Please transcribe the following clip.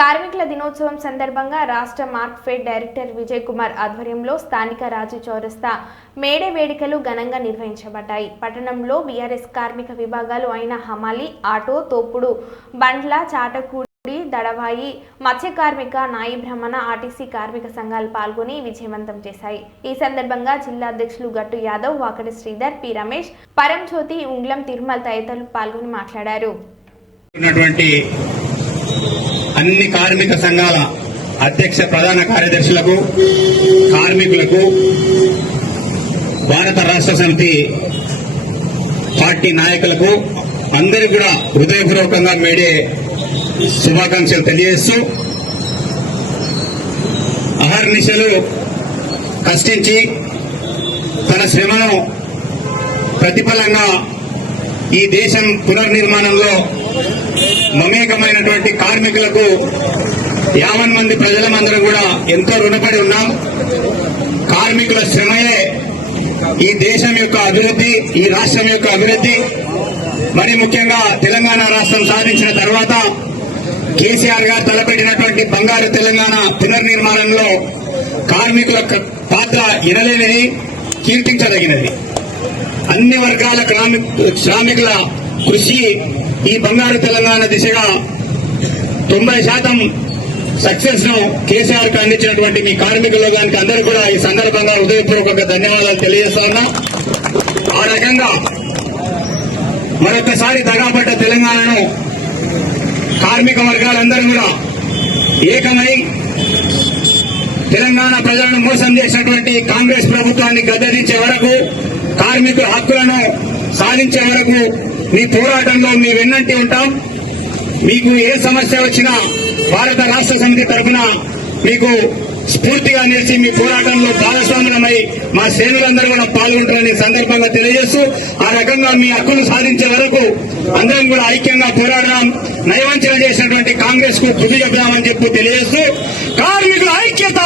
కార్మికుల దినోత్సవం సందర్భంగా రాష్ట్ర మార్క్ఫెడ్ డైరెక్టర్ విజయ్ కుమార్ ఆధ్వర్యంలో స్థానిక రాజు చౌరస్తా మేడే వేడుకలు ఘనంగా నిర్వహించబడ్డాయి. పట్టణంలో బీఆర్ఎస్ కార్మిక విభాగాలు అయిన హమాలి ఆటో తోపుడు బండ్ల చాటకూడి దడవాయి మత్స్య కార్మిక నాయి భ్రమణ ఆర్టీసీ కార్మిక సంఘాలు పాల్గొని విజయవంతం చేశాయి. ఈ సందర్భంగా జిల్లా అధ్యక్షులు గట్టు యాదవ్ వాకటి శ్రీధర్ పి రమేష్ పరంజ్యోతి ఉంగ్లం తిరుమల తదితరులు పాల్గొని మాట్లాడారు. అన్ని కార్మిక సంఘాల అధ్యక్ష ప్రధాన కార్యదర్శులకు కార్మికులకు భారత రాష్ట్ర సమితి పార్టీ నాయకులకు అందరికి కూడా హృదయపూర్వకంగా మేడే శుభాకాంక్షలు తెలియజేస్తూ అహర్నిశలు కష్టించి తన శ్రమను ప్రతిఫలంగా ఈ దేశం పునర్నిర్మాణంలో మమేకమైనటువంటి కార్మికులకు యావన్ మంది ప్రజలమందరం కూడా ఎంతో రుణపడి ఉన్నాం. కార్మికుల శ్రమయే ఈ దేశం యొక్క అభివృద్ధి ఈ రాష్ట్రం యొక్క అభివృద్ధి. మరి ముఖ్యంగా తెలంగాణ రాష్ట్రం సాధించిన తర్వాత కేసీఆర్ గారు తలపెట్టినటువంటి బంగారు తెలంగాణ పునర్నిర్మాణంలో కార్మికుల క- పాత్ర ఎనలేనిది కీర్తించదగినది. అన్ని వర్గాల శ్రామికుల కృషి ఈ బంగారు తెలంగాణ దిశగా తొంభై శాతం సక్సెస్ను కేసీఆర్కు అందించినటువంటి మీ కార్మికులు గానికి అందరూ కూడా ఈ సందర్భంగా హృదయపూర్వకంగా ధన్యవాదాలు తెలియజేస్తా ఉన్నా. ఆ రకంగా మరొకసారి దగాపడ్డ తెలంగాణను కార్మిక వర్గాలందరూ కూడా ఏకమై తెలంగాణ ప్రజలను మోసం చేసినటువంటి కాంగ్రెస్ ప్రభుత్వాన్ని గద్దెదించే వరకు కార్మికుల హక్కులను సాధించే వరకు మీ పోరాటంలో మీ వెన్నంటి ఉంటాం. మీకు ఏ సమస్య వచ్చినా భారత రాష్ట్ర సమితి తరఫున మీకు స్ఫూర్తిగా నిలిచి మీ పోరాటంలో భాగస్వాములమై మా శ్రేణులందరూ కూడా పాల్గొంటారని సందర్భంగా తెలియజేస్తూ ఆ రకంగా మీ హక్కులు సాధించే వరకు అందరం కూడా ఐక్యంగా పోరాడడం నయవంచన చేసినటువంటి కాంగ్రెస్కు బుద్ధి చెప్దామని చెప్పి తెలియజేస్తూ కార్మికుల ఐక్యత!